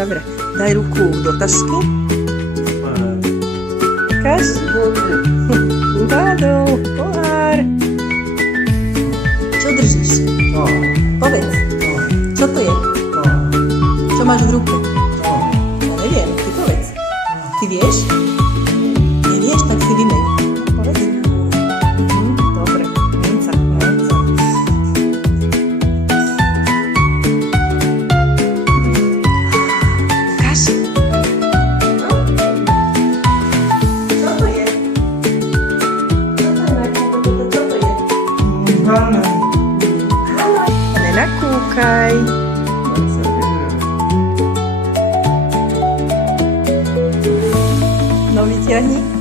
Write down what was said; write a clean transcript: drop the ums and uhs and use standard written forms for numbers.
Dobre, daj ruku do tašky. Ukáž. Uhádol, pohár. Čo držíš? Povedz. Čo to je? Čo máš v ruke? No neviem, ty povedz. Ty vieš? Nevieš, tak si vymeň. Povedz. Dobre, minca. Ukáž. No? Čo to je? Čo to je, Marko? Čo to je? Banán. Nenakúkaj. No vyťahni.